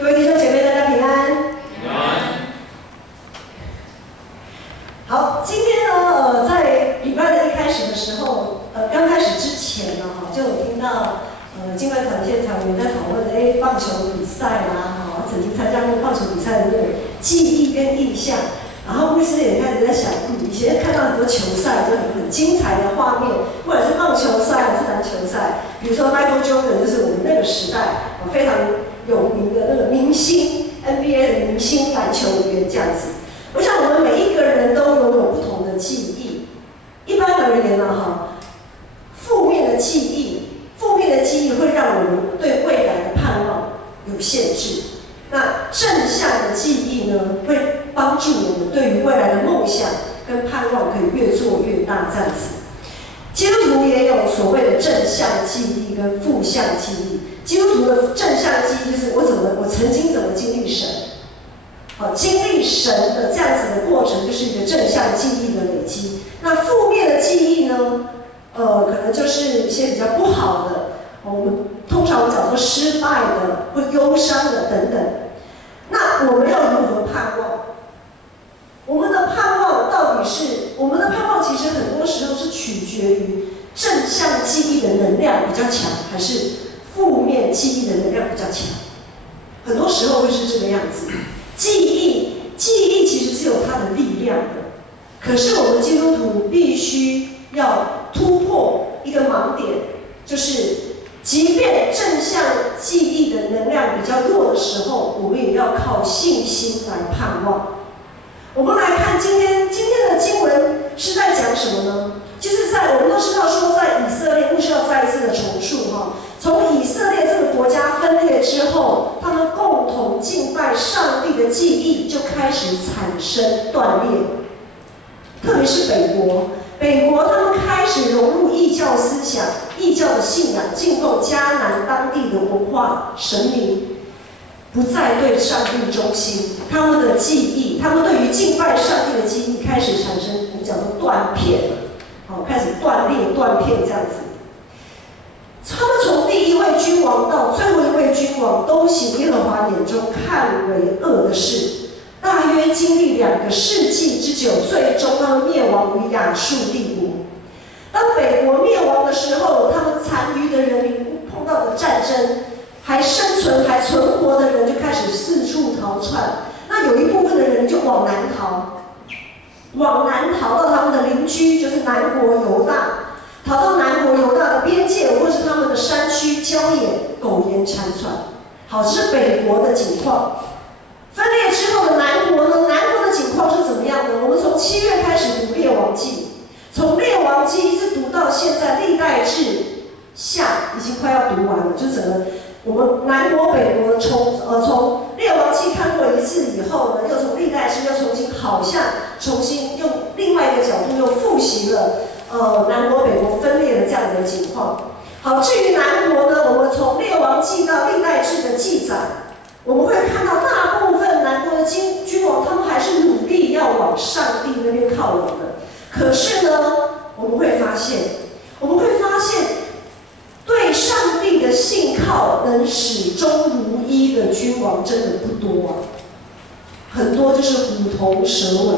各位弟兄姐妹，大家平安。平安。好，今天呢，在礼拜的一开始的时候，刚开始之前呢，就有听到敬拜团现场有在讨论棒球比赛啦，曾经参加过棒球比赛的那种记忆跟印象。然后牧师也开始在想，以前看到很多球赛，就很精彩的画面，不管是棒球赛还是篮球赛，比如说 Michael Jordan 就是我们那个时代非常有名的那个明星 NBA 的明星篮球员这样子。我想我们每一个人都拥有不同的记忆。一般而言呢，负面的记忆会让我们对未来的盼望有限制。那正向的记忆呢，会帮助我们对于未来的梦想跟盼望可以越做越大这样子。基督徒也有所谓的正向记忆跟负向记忆。基督徒的正向记忆就是我曾经怎么经历神，经历神的这样子的过程，就是一个正向记忆的累积。那负面的记忆呢，可能就是一些比较不好的，我们通常讲说失败的或忧伤的等等。那我们要如何盼望？我们的盼望其实很多时候是取决于正向记忆的能量比较强，还是负面记忆的能量比较强。很多时候会是这个样子。记忆其实是有它的力量的，可是我们基督徒必须要突破一个盲点，就是即便正向记忆的能量比较弱的时候，我们也要靠信心来盼望。我们来看今天的经文是在讲什么呢？就是我们都知道说，在以色列，牧师要再一次的重述从以色列这个国家分裂之后，他们共同敬拜上帝的记忆就开始产生断裂。特别是北国他们开始融入异教思想、异教的信仰，敬奉迦南当地的文化神明，不再对上帝忠心。他们的记忆，他们对于敬拜上帝的记忆开始产生，我们讲说断片了，开始断裂、断片这样子。他们从第一位君王到最后一位君王，都行耶和华眼中看为恶的事，大约经历2个世纪之久，最终他们灭亡于亚述帝国。当北国灭亡的时候，他们残余的人民碰到的战争，还生存还存活的人就开始四处逃窜。那有一部分的人就往南逃到他们的邻居，就是南国犹大，逃到南国犹大的边界，或是他们的山区郊野，苟延残喘。好，这是北国的景况。分裂之后的南国呢？南国的景况是怎么样呢？我们从7月开始读列王记，从列王记一直读到现在历代志下，已经快要读完了，就整个我们南国北国从列王记看过一次以后呢，又从历代志又好像重新用另外一个角度又复习了南国北国分裂的这样的情况。好，至于南国呢，我们从列王记到历代志的记载，我们会看到大部分南国的君王，他们还是努力要往上帝那边靠拢的。可是呢，我们会发现，对上帝的信靠能始终如一的君王真的不多啊。很多就是虎头蛇尾，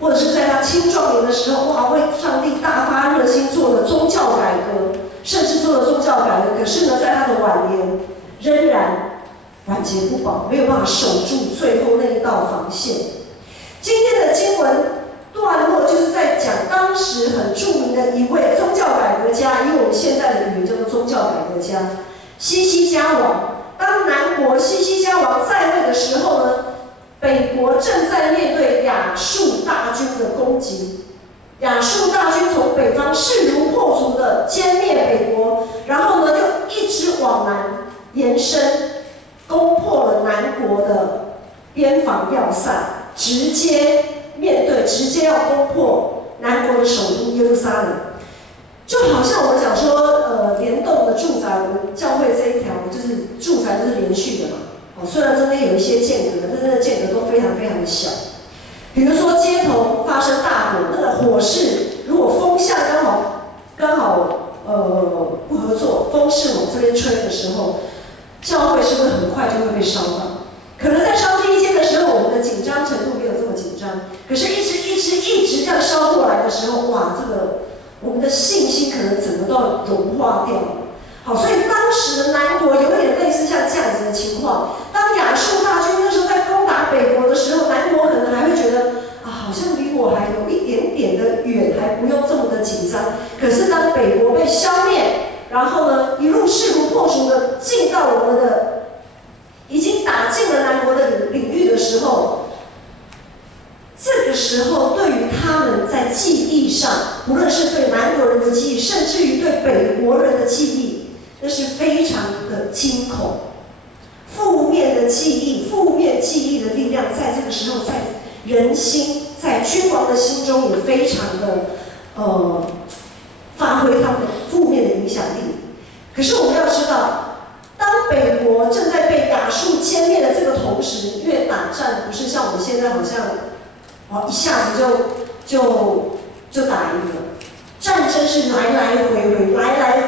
或者是在他青壮年的时候，为上帝大发热心做了宗教改革，甚至做了宗教改革。可是呢，在他的晚年，仍然晚节不保，没有办法守住最后那一道防线。今天的经文段落就是在讲当时很著名的一位宗教改革家，以我们现在的语言叫做宗教改革家西西家王。当南国西西家王在位的时候呢，北国正在面对亚述大军的攻击。亚述大军从北方势如破竹的歼灭北国，然后呢又一直往南延伸，攻破了南国的边防要塞，直接要攻破南国的首都耶路撒冷。就好像我们讲说，联动的住宅，我们教会这一条就是住宅就是连续的嘛。虽然中间有一些间隔，但是那个间隔都非常非常的小。比如说街头发生大火，那个火势如果风向刚好不合作，风势往这边吹的时候，教会是不是很快就会被烧到？可能在烧第一天的时候，我们的紧张程度没有这么紧张，可是一直这样烧过来的时候，哇，这个我们的信心可能整个都要融化掉了。好，所以当时的南国有点类似像这样子的情况。当亚述大军那时候在攻打北国的时候，南国可能还会觉得啊，好像离我还有一点点的远，还不用这么的紧张。可是当北国被消灭，然后呢，一路势如破竹的进到我们的，已经打进了南国的领域的时候，这个时候对于他们在记忆上，不论是对南国人的记忆，甚至于对北国人的记忆，那是非常的惊恐。负面的记忆，负面记忆的力量，在这个时候，在人心，在君王的心中也非常的发挥他们的负面的影响力。可是我们要知道，当北国正在被亚述歼灭的这个同时，因为打战不是像我们现在好像一下子就打赢了。战争是来来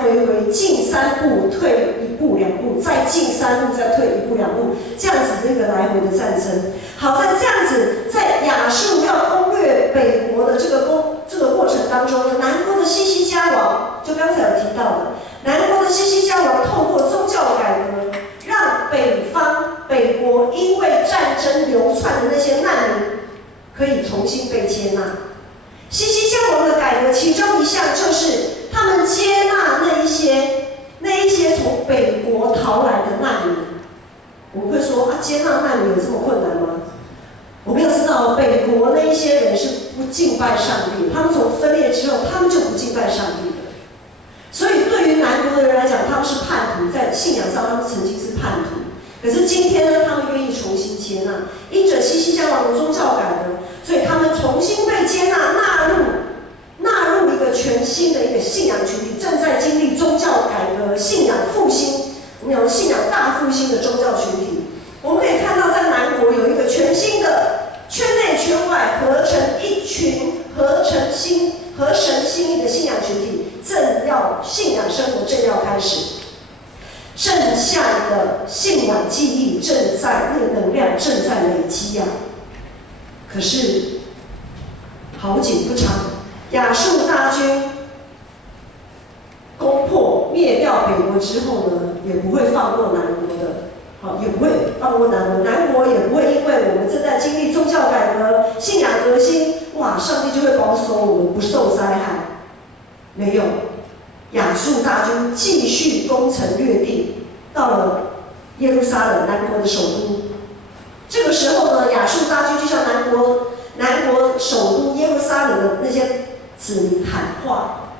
回回，进3步，退1步2步，再进3步，再退1步2步，这样子的一个来回的战争。好，在这样子，在亚述要攻略北国的这个过程当中呢，南国的西西家王，就刚才有提到的，南国的西西家王透过宗教改革，让北国因为战争流窜的那些难民，可以重新被接纳。西西家王的改革，其中一项就是他们接纳那一些从北国逃来的难民。我们会说啊，接纳难民有这么困难吗？我们要知道，北国那一些人是不敬拜上帝，他们从分裂之后，他们就不敬拜上帝的。所以对于南国的人来讲，他们是叛徒，在信仰上他们曾经是叛徒。可是今天呢，他们愿意重新接纳，因着西西家王的宗教改革，所以他们重新被接纳，纳入一个全新的一个信仰群体，正在经历宗教改革、信仰复兴，我们有信仰大复兴的宗教群体。我们可以看到，在南国有一个全新的圈内圈外合成一群合神心意的信仰群体，信仰生活正要开始。正向的信仰记忆那个能量正在累积啊。可是好景不长，亚述大军攻破灭掉北国之后呢，也不会放过南国的，也不会放过南国。南国也不会因为我们正在经历宗教改革、信仰革新，哇，上帝就会保守我们不受灾害。没有。亚述大军继续攻城略地，到了耶路撒冷，南国的首都。这个时候呢，亚述大军就向南国首都耶路撒冷的那些子民喊话，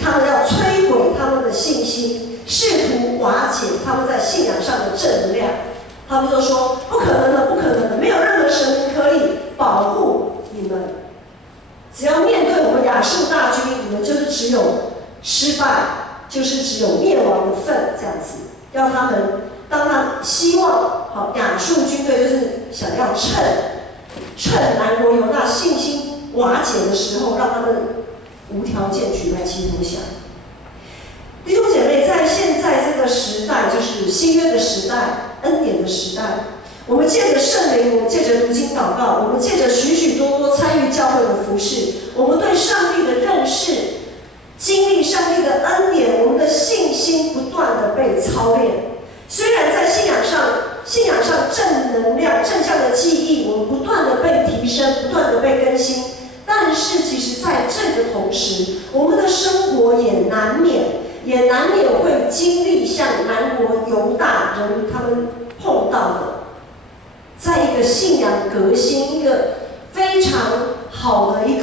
他们要摧毁他们的信心，试图瓦解他们在信仰上的正能量。他们就说：不可能的，不可能的，没有任何神可以保护你们。只要面对我们亚述大军，你们就是只有失败，就是只有灭亡的份，这样子。要他们，当他希望亚述军队就是想要趁南国犹大信心瓦解的时候，让他们无条件举白旗投降。弟兄姐妹，在现在这个时代，就是新约的时代、恩典的时代，我们借着圣灵，我们借着读经祷告，我们借着许许多多参与教会的服事，我们对上帝的认识，经历上帝的恩典，我们的信心不断的被操练。虽然在信仰上正能量、正向的记忆，我们不断的被提升，不断的被更新，但是其实在这个同时，我们的生活也难免会经历像南国犹大人他们碰到的，在一个信仰革新、一个非常好的一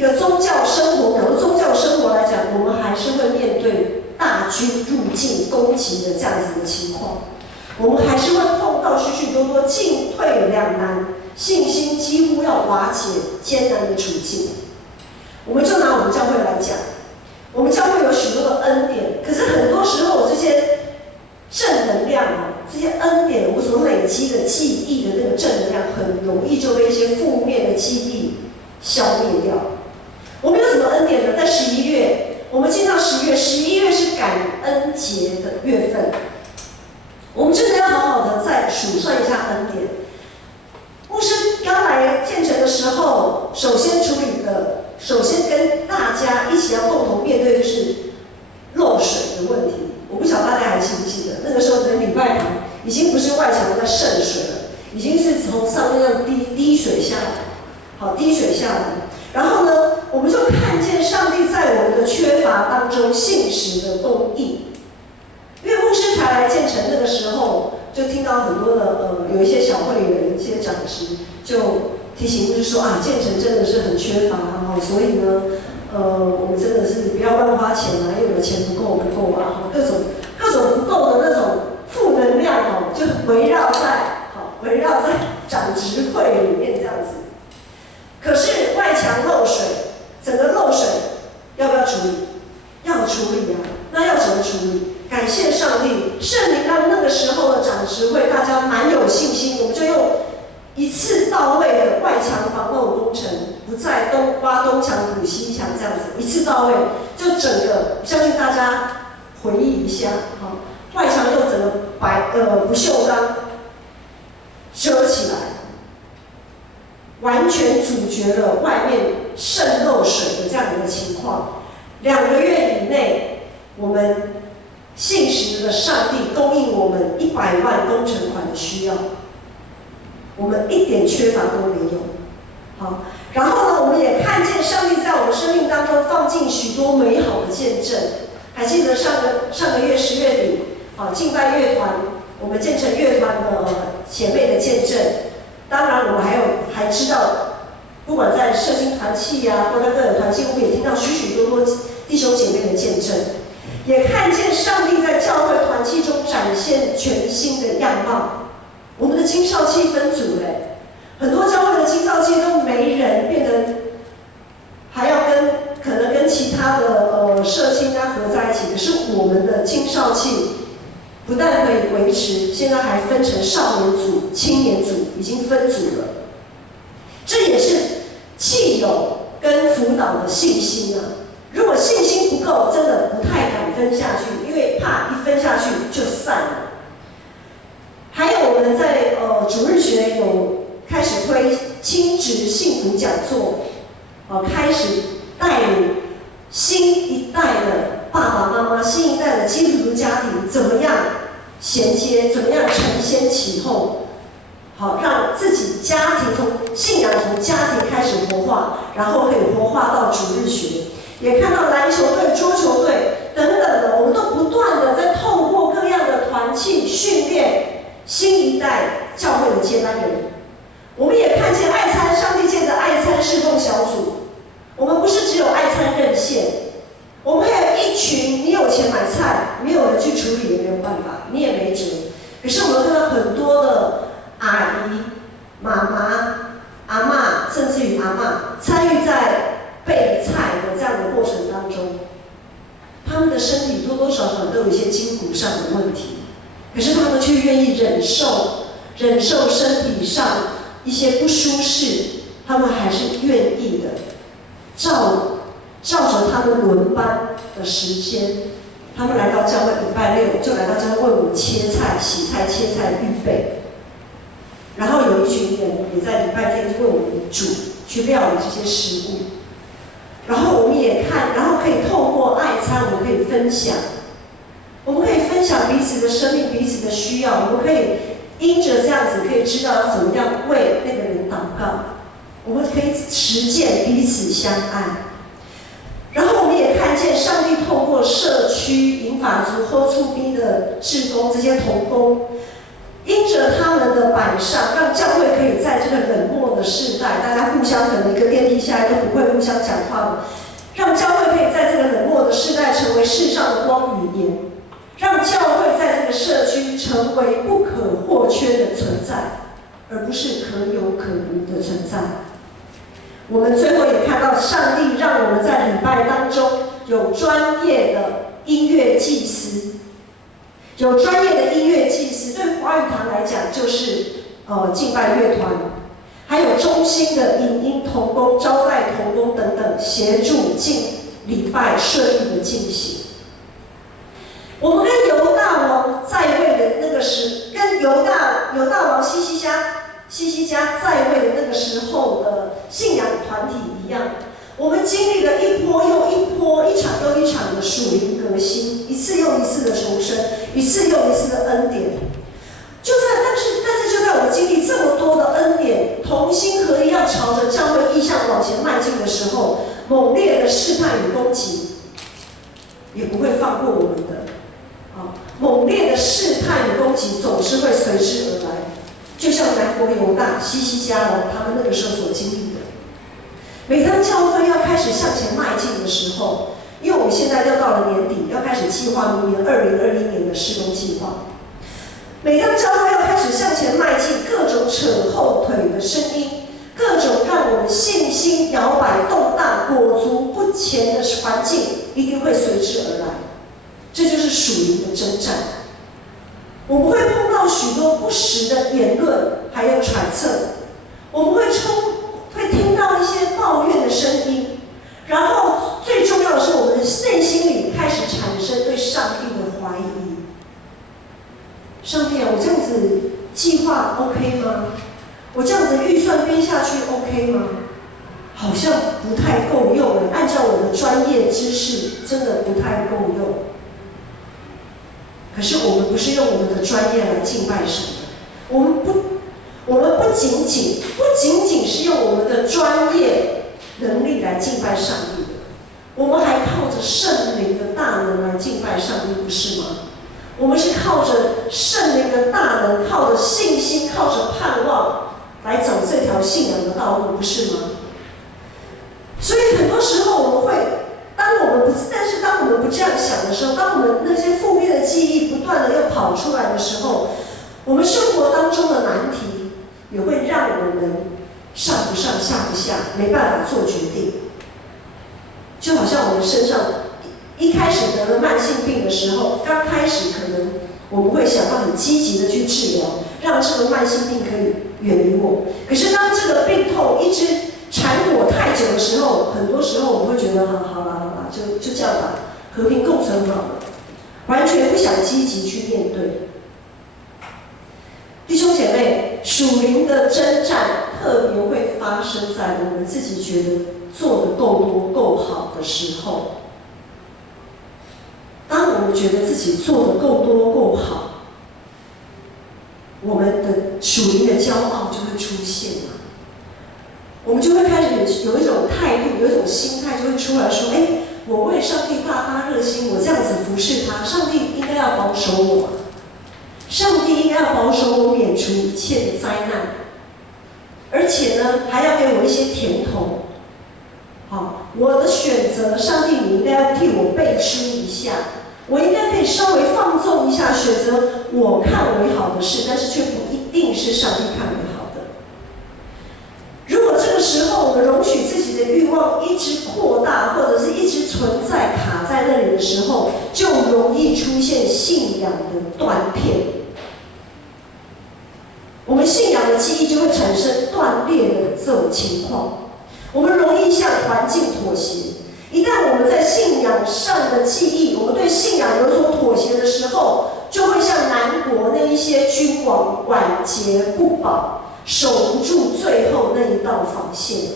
个宗教生活，假如宗教生活来讲，我们还是会面对大军入境攻击的这样子的情况，我们还是会碰到许许多多进退两难、信心几乎要瓦解、艰难的处境。我们就拿我们教会来讲，我们教会有许多的恩典，可是很多时候这些正能量这些恩典我们所累积的记忆的那个正能量，很容易就被一些负面的记忆消灭掉。我们有什么恩典呢？在11月，我们进到11月是感恩节的月份。我们真的要好好的再数算一下恩典。牧师刚来建成的时候，首先跟大家一起要共同面对就是漏水的问题。我不晓得大家还记不记得，那个时候的礼拜堂已经不是外墙在渗水了，已经是从上面要滴水下来，好，滴水下来。然后呢，我们就看见上帝在我们的缺乏当中信实的供应。因为牧师才来建成那个时候，就听到很多的有一些小会员、一些长执就提醒牧师说啊，建成真的是很缺乏啊，所以呢，我们真的是不要乱花钱啊，因为我的钱不够啊，各种不够的那种负能量哦，就围绕在长执会里面这样子。可是外墙漏水，整个漏水要不要处理？要处理啊，那要怎么处理？感谢上帝，圣灵让那个时候的长执会大家蛮有信心，我们就用一次到位的外墙防漏工程，不再挖东墙补西墙这样子，一次到位，就整个相信大家回忆一下，好，外墙用整个不锈钢遮起来，完全阻绝了外面渗漏水的这样的一个情况。2个月以内，我们信实的上帝供应我们100万工程款的需要，我们一点缺乏都没有。好，然后呢，我们也看见上帝在我们生命当中放进许多美好的见证。还记得上个月10月底，敬拜乐团，我们建成乐团的姐妹的见证。当然，我们还知道，不管在社青团契啊，或者各个团契，我们也听到许多弟兄姐妹的见证。也看见上帝在教会团契中展现全新的样貌。我们的青少期分组嘞，很多教会的青少期都没人，变成还要可能跟其他的社青啊合在一起。可是我们的青少期不但可以维持，现在还分成少年组、青年组，已经分组了。这也是契友跟辅导的信心啊。如果信心不够，真的不太敢分下去，因为怕一分下去就散了。还有我们在主日学有开始推亲职幸福讲座，开始带领新一代的爸爸妈妈、新一代的基督徒家庭怎么样衔接，怎么样承先启后，好让自己家庭从信仰从家庭开始活化，然后可以活化到主日学。也看到篮球队、桌球队等等的，我们都不断的在透过各样的团契训练新一代教会的接班人。我们也看见爱餐，上帝借着爱餐侍奉小组，我们不是只有爱餐热线，我们还有一群，你有钱买菜，没有人去处理也没有办法，你也没辙。可是我们看到很多的阿姨、妈妈、阿嬷，甚至于阿嬷参与在备菜的这样的过程当中，他们的身体多多少少都有一些筋骨上的问题，可是他们却愿意忍受身体上一些不舒适，他们还是愿意的，照着他们轮班的时间，他们来到教会礼拜6就来到教会为我们切菜、洗菜、切菜预备，然后有一群人也在礼拜天就为我们煮去料理这些食物。然后我们也看，然后可以透过爱餐，我们可以分享，我们可以分享彼此的生命、彼此的需要，我们可以因着这样子，可以知道要怎么样为那个人祷告，我们可以实践彼此相爱。然后我们也看见上帝透过社区银发族、后出兵的志工这些同工，因着他们的摆上，让教会可以在这个冷漠的世代，大家互相可能一个电梯下来都不会互相讲话的，让教会可以在这个冷漠的世代成为世上的光与盐，让教会在这个社区成为不可或缺的存在，而不是可有可无的存在。我们最后也看到上帝让我们在礼拜当中有专业的音乐祭司。有专业的音乐祭司，对华语堂来讲就是敬拜乐团，还有中心的影音同工、招待同工等等，协助礼拜顺利的进行。我们跟犹大王在位的那个跟犹大王西西家在位的那个时候的信仰团体一样，我们经历了一波又一波、一场又一场的属灵革新，一次又一次的重生，一次又一次的恩典。但是就在我们经历这么多的恩典，同心合一要朝着教会意向往前迈进的时候，猛烈的试探与攻击也不会放过我们的。猛烈的试探与攻击总是会随之而来，就像南国犹大、西西家王他们那个时候所经历的。每当教会要开始向前迈进的时候，因为我们现在要到了年底，要开始计划明年2021年的施工计划。每当教会要开始向前迈进，各种扯后腿的声音，各种让我们信心摇摆动荡、裹足不前的环境，一定会随之而来。这就是属灵的征战。我们会碰到许多不实的言论，还有揣测。我们会听到一些抱怨的声音，然后最重要的是，我们的内心里开始产生对上帝的怀疑。上帝啊，我这样子计划 OK 吗？我这样子预算编下去 OK 吗？好像不太够用哎，按照我的专业知识，真的不太够用。可是我们不是用我们的专业来敬拜神的，我们不仅仅是用我们的专业能力来敬拜上帝的，我们还靠着圣灵的大能来敬拜上帝，不是吗？我们是靠着圣灵的大能，靠着信心，靠着盼望来走这条信仰的道路，不是吗？所以很多时候我们会，当我们不这样想的时候，当我们那些负面的记忆不断的又跑出来的时候，我们生活当中的难题也会让我们上不上下不下，没办法做决定。就好像我们身上一开始得了慢性病的时候，刚开始可能我们会想要很积极的去治疗，让这个慢性病可以远离我。可是当这个病痛一直缠裹太久的时候，很多时候我们会觉得好啦，就这样吧，和平共存好了，完全不想积极去面对。弟兄姐妹，属灵的征战特别会发生在我们自己觉得做得够多够好的时候。当我们觉得自己做得够多够好，我们的属灵的骄傲就会出现了。我们就会开始有一种态度，有一种心态，就会出来说：我为上帝大发热心，我这样子服侍他，上帝应该要保守我，上帝应该要保守我免除一切的灾难，而且呢，还要给我一些甜头。好，我的选择，上帝你应该要替我背书一下，我应该可以稍微放纵一下，选择我看为好的事，但是却不一定是上帝看为好的。如果这个时候我们容许自己的欲望一直扩大，或者是一直存在卡在那里的时候，就容易出现信仰的断片。我们信仰的记忆就会产生断裂的这种情况。我们容易向环境妥协。一旦我们在信仰上的记忆，我们对信仰有所妥协的时候，就会像南国那一些君王晚节不保，守不住最后那一道防线。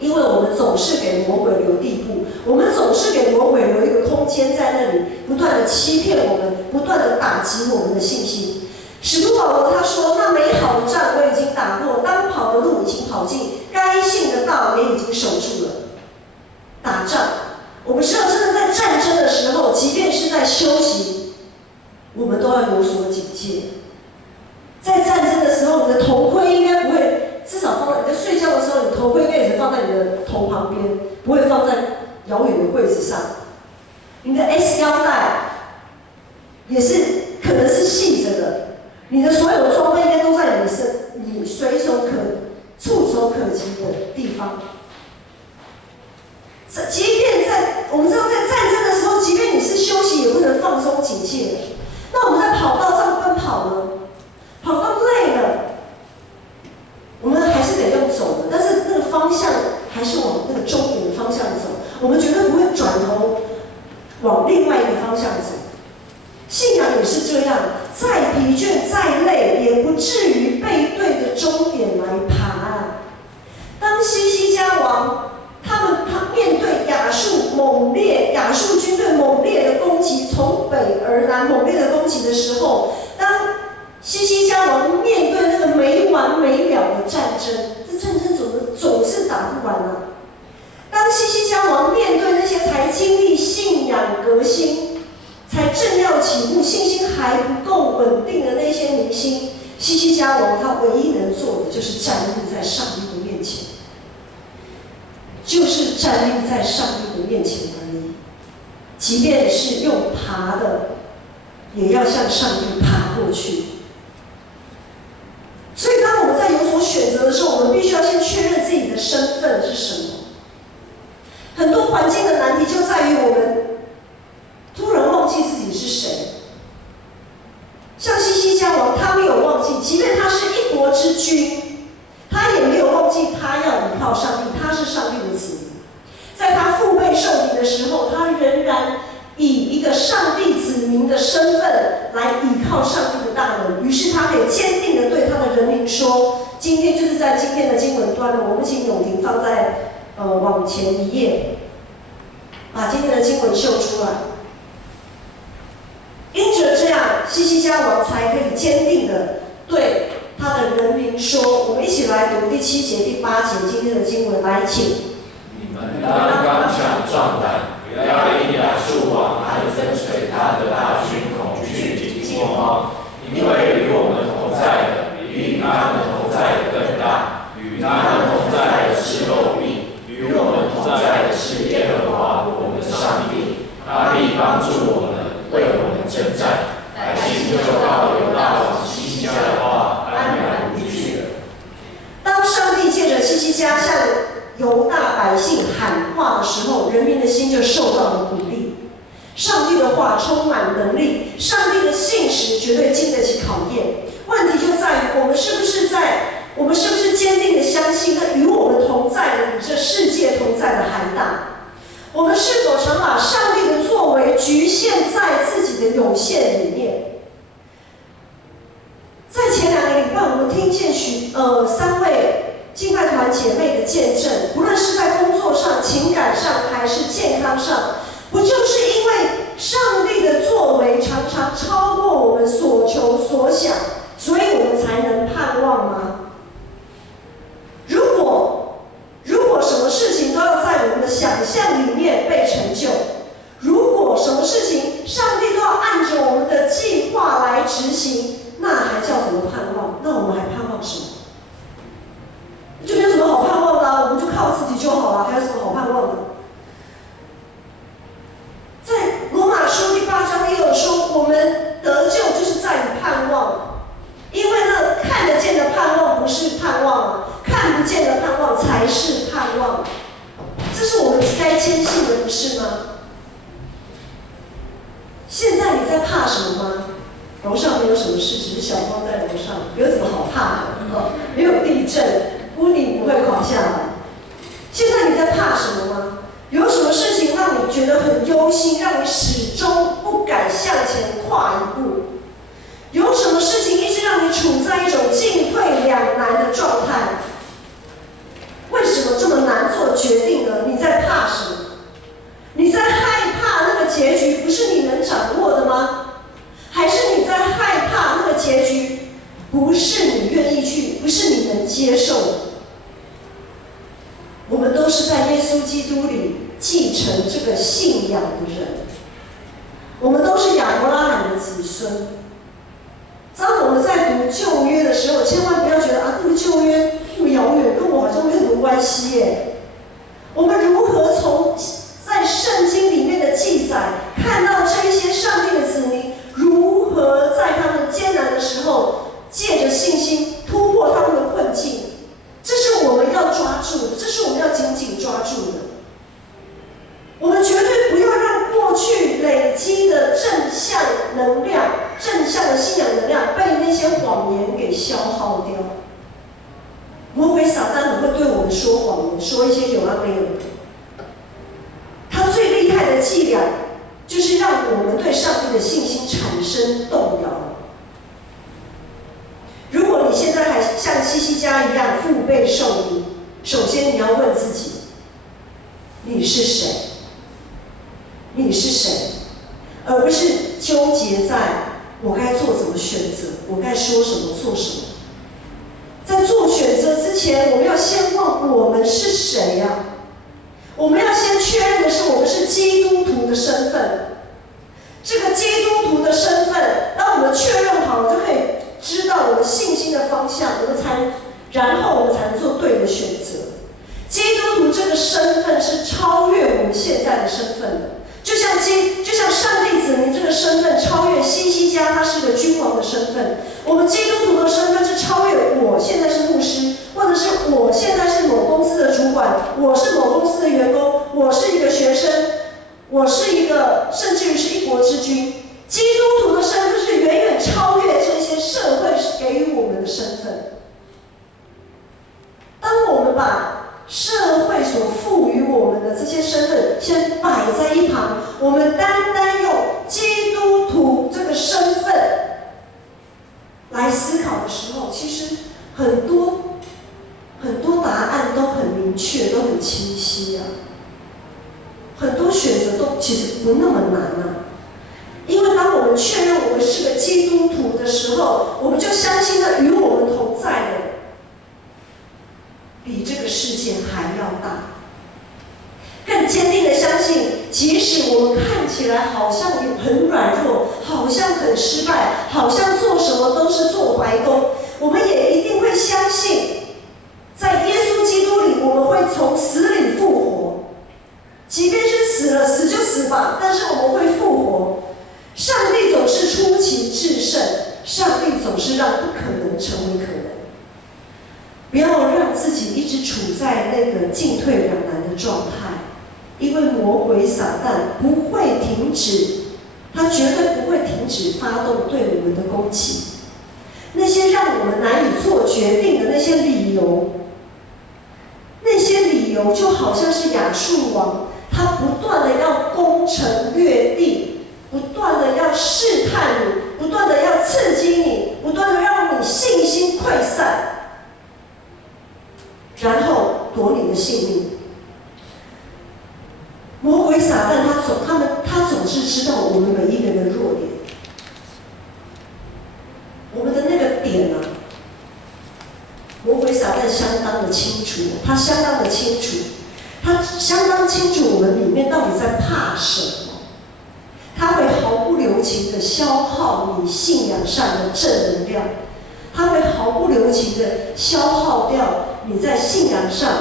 因为我们总是给魔鬼留地步，我们总是给魔鬼留一个空间在那里，不断的欺骗我们，不断的打击我们的信心。使徒保罗他说：“那美好的仗我已经打过，当跑的路已经跑尽，该信的道也已经守住了。”打仗，我们知道真的在战争的时候，即便是在休息，我们都要有所警戒。在战争的时候，你的头盔应该不会，至少放在你在睡觉的时候，你头盔应该也是放在你的头旁边，不会放在遥远的柜子上。你的 S 腰带也是可能是系着的。你的所有装备应该都在你触手可及的地方。即便我们知道在战争的时候，即便你是休息，也不能放松警戒的。那我们在跑道上奔跑呢，跑到累了，我们还是得用走的，但是那个方向还是往那个终点的方向走，我们绝对不会转头往另外一个方向走。信仰也是这样，再疲倦再累，也不至于背对着终点来爬。当西西家王他面对亚述军队猛烈的攻击，从北而南猛烈的攻击的时候，当西西家王面对那个没完没了的战争，这战争总是打不完啊。当西西家王面对那些才经历信仰革新、才正要起步、信心还不够稳定的那些民心，西西家王他唯一能做的就是站立在上帝的面前，就是站立在上帝的面前而已。即便是用爬的，也要向上帝爬过去。所以，当我们在有所选择的时候，我们必须要先确认自己的身份是什么。很多环境的难题就在于我们突然忘记自己是谁。像西西家王，他没有忘记，即便他是一国之君，他也没有忘记他要依靠上帝，他是上帝的子民。在他腹背受敌的时候，他仍然以一个上帝子民的身份来依靠上帝的大能，于是他可以坚定地对他的人民说：今天就是在今天的经文段落，我们请永婷放在往前一页，把今天的经文秀出来。因着这样，西西家王才可以坚定地对他的人民说：我们一起来读第7节、第8节今天的经文，来，请。你们当刚强壮胆，不要因亚述王和跟随他的大军恐惧惊慌，因为与我们同在的比与他们同在的更大，与他们同在的是肉臂，与我们同在的是耶和华我们的上帝，他必帮助我们，为我们征战。百姓就靠犹大王西西家的话安然无惧了。当上帝借着西西家向犹大百姓喊话的时候，人民的心就受到了鼓励。上帝的话充满能力，上帝的信实绝对经得起考验。问题就在于我们是不是坚定的相信那与我们同在的比这世界同在的还大？我们是否常把上帝的作为局限在自己的有限里面？在前2个礼拜，我们听见3位敬拜团姐妹的见证，不论是在工作上、情感上还是健康上，不就是因为上帝的作为常常超过我们所求所想，所以我们才能盼望吗？如果什么事情都要在我们的想象里面被成就，如果什么事情上帝都要按着我们的计划来执行，那还叫什么盼望？那我们还盼望什么？就没有什么好盼望的啊，我们就靠自己就好了，还有什么好盼望的？在罗马书第8章也有说，我们得救就是在于盼望，因为那看得见的盼望不是盼望，看不见的盼望才是盼望。这是我们该坚信的，不是吗？现在你在怕什么吗？楼上没有什么事，只是小光在楼上，有什么好怕的？没有地震，屋顶不会垮下来。现在你在怕什么吗？有什么事情让你觉得很忧心，让你始终不敢向前跨一步？有什么事情一直让你处在一种进退两难的状态？为什么这么难做决定呢？你在怕什么？你在害怕那个结局不是你能掌握的吗？还是你在害怕那个结局不是你愿意去，不是你能接受的？我们都是在耶稣基督里继承这个信仰的人，我们都是亚伯拉罕的子孙。当我们在读旧约的时候，千万不要觉得啊，这个旧约那么遥远，跟我好像没有什么关系耶。我们如何从在圣经里面的记载，看到这些上帝的子民如何在他们艰难的时候，借着信心突破他们的困境？这是我们要抓住的，这是我们要紧紧抓住的。我们绝对不要让过去累积的正向能量、正向的信仰能量被那些谎言给消耗掉。魔鬼撒旦很会对我们说谎言，说一些有啊没有的。他最厉害的伎俩，就是让我们对上帝的信心产生生动摇。如果你现在还像希西家一样腹背受敌，首先你要问自己，你是谁？你是谁？而不是纠结在我该做怎么选择，我该说什么做什么。在做选择之前，我们要先问我们是谁呀？我们要先确认的是我们是基督徒的身份。这个基督徒的身份，当我们确认好了，就可以知道我们信心的方向，然后我们才能做对的选择。基督徒这个身份是超越我们现在的身份的，就像上帝子民这个身份超越希西家，他是个君王的身份。我们基督徒的身份是超越我现在是牧师，或者是我现在是某公司的主管，我是某公司的员工，我是一个学生，我是一个甚至于是一国之君。基督徒的身份是远远超越这些社会给予我们的身份。当我们把社会所赋予我们的这些身份先摆在一旁，我们单单用基督徒这个身份来思考的时候，其实很多答案都很明确，都很清晰啊。很多选择都其实不那么难啊。因为当我们确认我们是个基督徒的时候，我们就相信那与我们同在的比这个世界还要大，更坚定的相信，即使我们看起来好像很软弱，好像很失败，好像做什么都是做白工，我们也一定会相信，在耶稣基督里，我们会从死里复活。即便是死了，死就死吧，但是我们会复活。上帝总是出奇制胜，上帝总是让不可能成为可能。不要让自己一直处在那个进退两难的状态，因为魔鬼撒旦不会停止，他绝对不会停止发动对我们的攻击。那些让我们难以做决定的那些理由，就好像是亚述王，他不断的要攻城略地，不断的要试探你，不断的要刺激你，不断的让你信心溃散，然后夺你的性命。魔鬼撒旦他总是知道我们每一个人的弱点，我们的那个点啊，魔鬼撒旦相当的清楚，他相当清楚我们里面到底在怕什么，他会毫不留情的消耗你信仰上的正能量，他会毫不留情的消耗掉你在信仰上，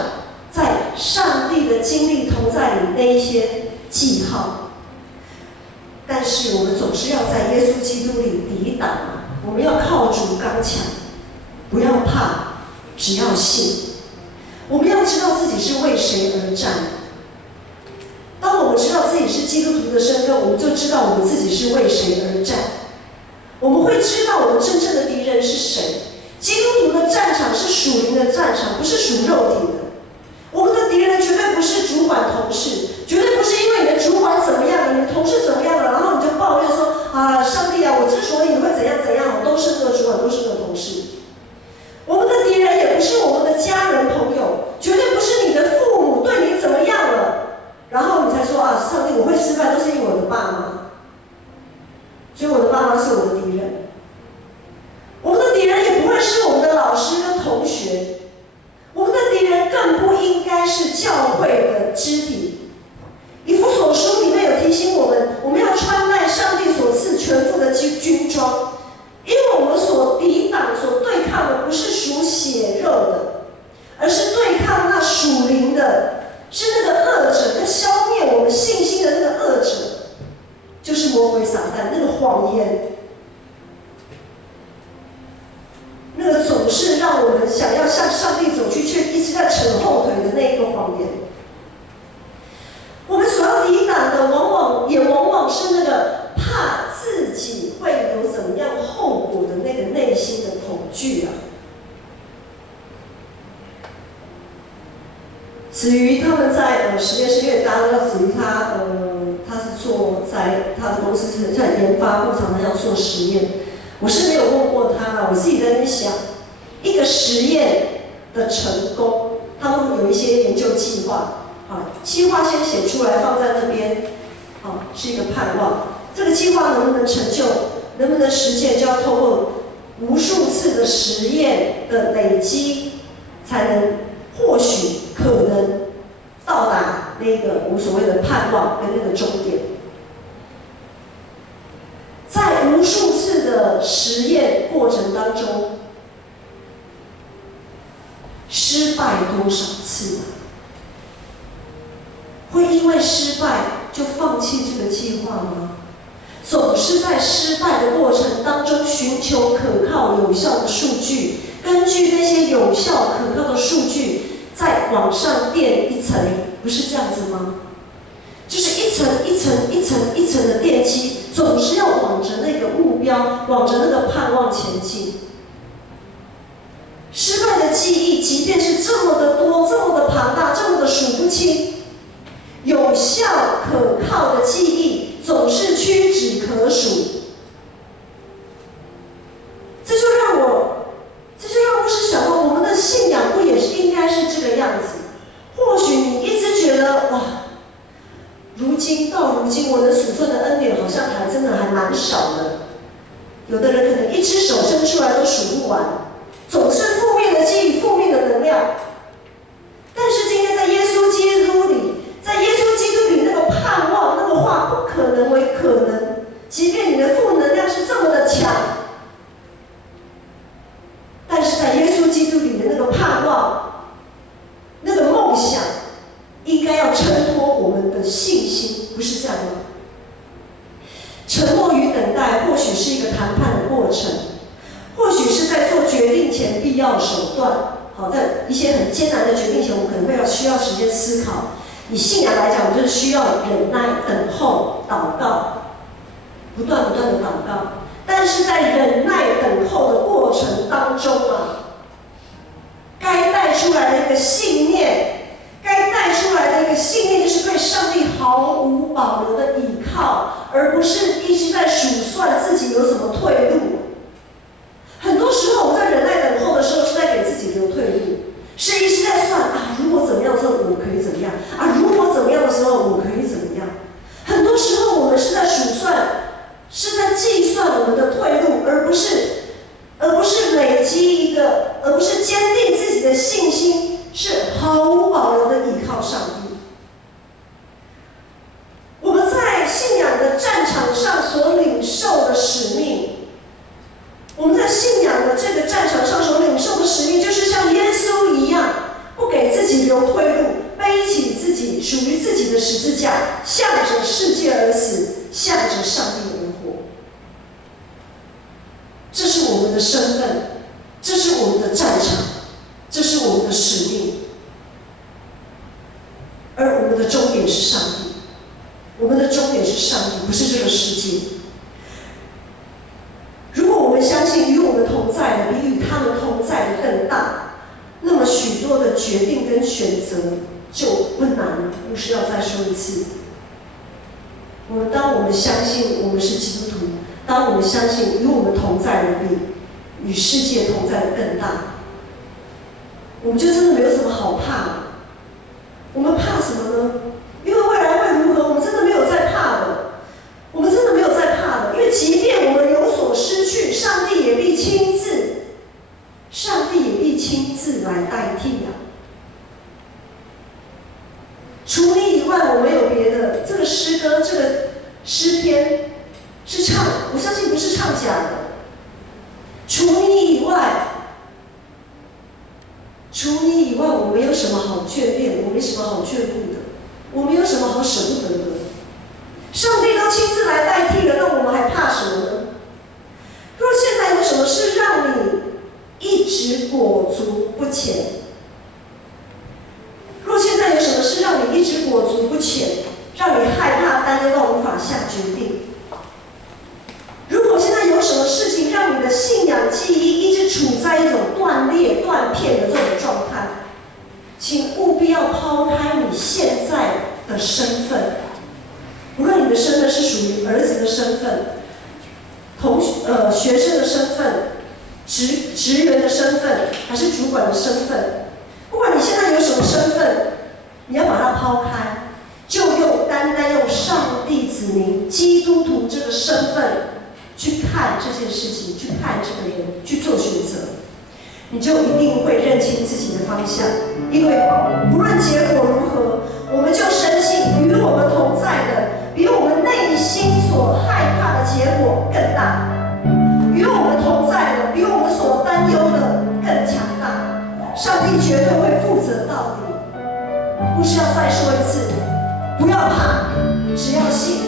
在上帝的经历同在里那一些记号。但是我们总是要在耶稣基督里抵挡，我们要靠主刚强，不要怕，只要信。我们要知道自己是为谁而战。当我们知道自己是基督徒的身份，我们就知道我们自己是为谁而战。我们会知道我们真正的敌人是谁。基督徒的战场是属灵的战场，不是属肉体的。我们的敌人绝对不是主管同事，绝对不是因为你的主管怎么样了，你的同事怎么样了，然后你就抱怨说啊，上帝啊，我之所以会怎样怎样，都是那个主管，都是那个同事。我们的敌人也不是我们的家人朋友，绝对不是你的父母对你怎么样了，然后你才说啊，上帝我会失败，都是因为我的爸妈，所以我的爸妈是我的敌人。我们的敌人也不会是我们的老师跟同学，我们的敌人更不应该是教会的肢体。以弗所书里面有提醒我们，我们要穿戴上帝所赐全副的军装，因为我们所抵挡、所对抗的不是属血肉的，而是对抗那属灵的，是那个恶者，那消灭我们信心的那个恶者，就是魔鬼撒旦，那个谎言。那个总是让我们想要向上帝走去，却一直在扯后腿的那一个谎言。我们所要抵挡的，往往是那个怕自己会有怎么样后果的那个内心的恐惧啊。此子瑜他们在实验室，因为大家都知道子瑜他是做在他的公司是在研发，或常常要做实验。我是没有问过他，我自己在那边想，一个实验的成功，他们有一些研究计划，计划先写出来放在那边，是一个盼望。这个计划能不能成就，能不能实践，就要透过无数次的实验的累积，才能或许可能到达那个我所谓的盼望跟那个终点。在无数次的实验过程当中，失败多少次？会因为失败就放弃这个计划吗？总是在失败的过程当中寻求可靠有效的数据，根据那些有效可靠的数据再往上垫一层，不是这样子吗？就是一层一层一层一层的奠基，总是要往着那个目标，往着那个盼望前进。失败的记忆，即便是这么的多、这么的庞大、这么的数不清，有效可靠的记忆总是屈指可数。这就让我是想到，我们的信仰不也是应该是这个样子？或许你一直觉得哇，到如今我能数算的恩典好像真的还蛮少的。有的人可能一只手伸出来都数不完，总是负面的记忆、负面的能量。但是今天在耶稣基督里，那个盼望、那个话不可能为可能，即便你的负能量是这么的强，但是在耶稣基督里的那个盼望、那个梦想，应该要衬托我们的信心，不是这样吗？沉默与等待或许是一个谈判的过程，或许是在做决定前必要手段。在一些很艰难的决定前，我们可能需要时间思考。以信仰来讲，我们就是需要忍耐、等候、祷告，不断的祷告。但是在忍耐等候的过程当中该带出来的一个信念，就是对上帝毫无保留的倚靠，而不是一直在数算自己有什么退路。很多时候我们在忍耐等候的时候，是在给自己留退路，是一直在算如果怎么样的时候我可以怎么样如果怎么样的时候我可以怎么样。很多时候我们是在数算，是在计算我们的退路，而不是累积一个，而不是坚定自己的信心，是毫无保留的依靠上帝。我们在信仰的战场上所领受的使命，我们在信仰的这个战场上所领受的使命，就是像耶稣一样，不给自己留退路，背起自己属于自己的十字架，向着世界而死，向着上帝而活。这是我们的身份，这是我们的战场，这是我们的使命。而我们的终点是上帝，我们的终点是上帝，不是这个世界。如果我们相信与我们同在的比与他们同在的更大，那么许多的决定跟选择就不难了。牧师要再说一次，当我们相信我们是基督徒，当我们相信与我们同在的比与世界同在的更大，我们就真的没有什么好怕的。我们怕什么呢？因为未来会如何，我们真的没有在怕的。我们真的没有在怕的，因为即便我们有所失去，上帝也必亲自来代替除你以外，我没有别的。这个诗歌，这个诗篇是唱，我相信不是唱假的。除你以外，我没有什么好眷恋，我没什么好眷顾的，我没有什么好舍不得的。上帝都亲自来代替了，那我们还怕什么呢？若现在有什么事让你一直裹足不前，若现在有什么事让你一直裹足不前，让你害怕、担忧到无法下决定，如果现在有什么事情让你的信仰记忆一直处在一种断裂、断片的这种状态，请务必要抛开你现在的身份，无论你的身份是属于儿子的身份、学生的身份、职员的身份，还是主管的身份，不管你现在有什么身份，你要把它抛开，就单单用上帝子民基督徒这个身份去看这件事情，去看这个人，去做选择，你就一定会认清自己的方向。因为无论结果如何，我们就深信与我们同在的，比我们内心所害怕的结果更大；与我们同在的，比我们所担忧的更强大。上帝绝对会负责到底。不需要再说一次，不要怕，只要信；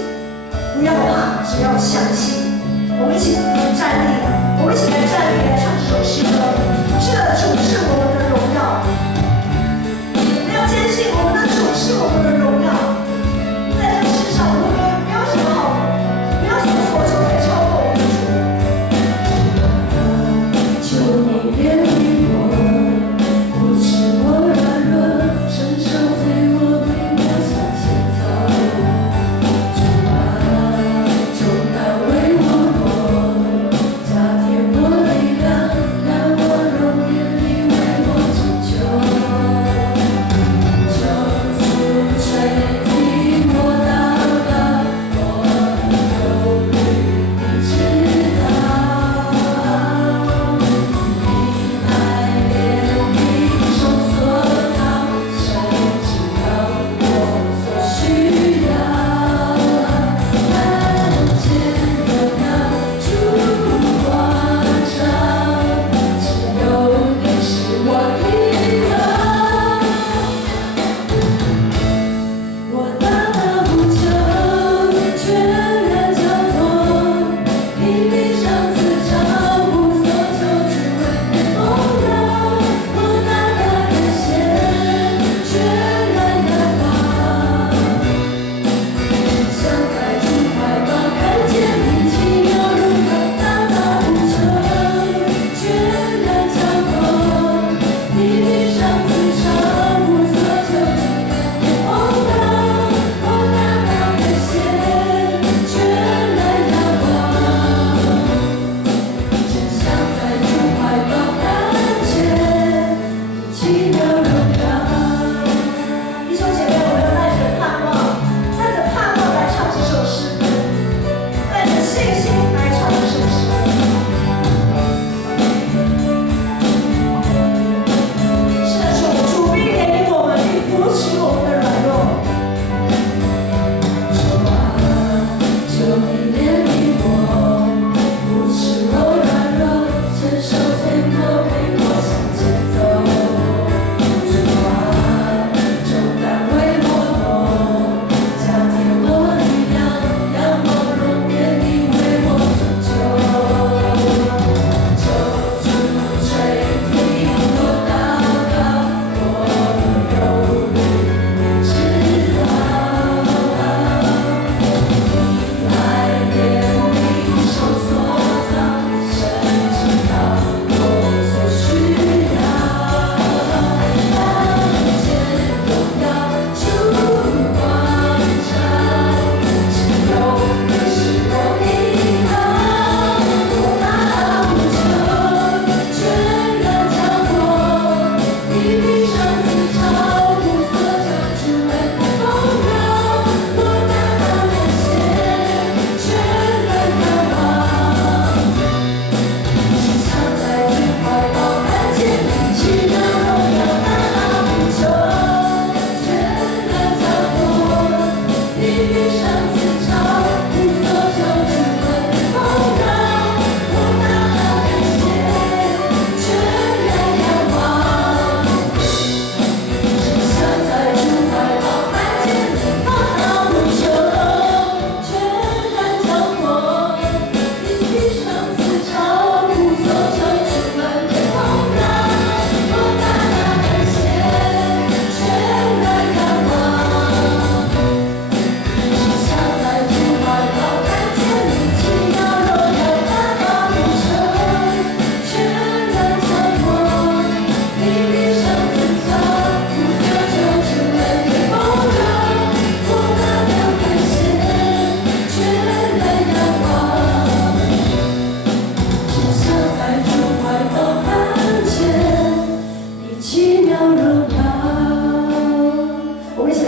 不要怕，只要相信。我们一起站立，我们一起来站立，来唱这首诗歌。这主是我们的荣耀，我们要坚信我们的主是我们的荣耀。在这世上，我们没有什么好，没有什么所求可以超过我们的主。求你怜悯我，扶持我软弱，伸手给我领我向前走。主啊，重担为我落，加添我力量，让我容颜你为我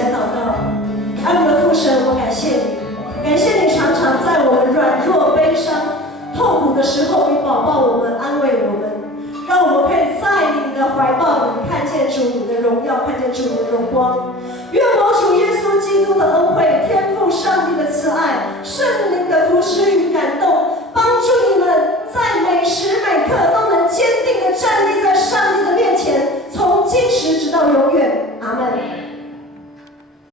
祷告。爱我们的父神，我感谢你，感谢你常常在我们软弱、悲伤、痛苦的时候，你保抱我们，安慰我们，让我们可以在你的怀抱里看见主你的荣耀，看见主你的荣光。愿我主耶稣基督的恩惠、天父上帝的慈爱、圣灵的扶持与感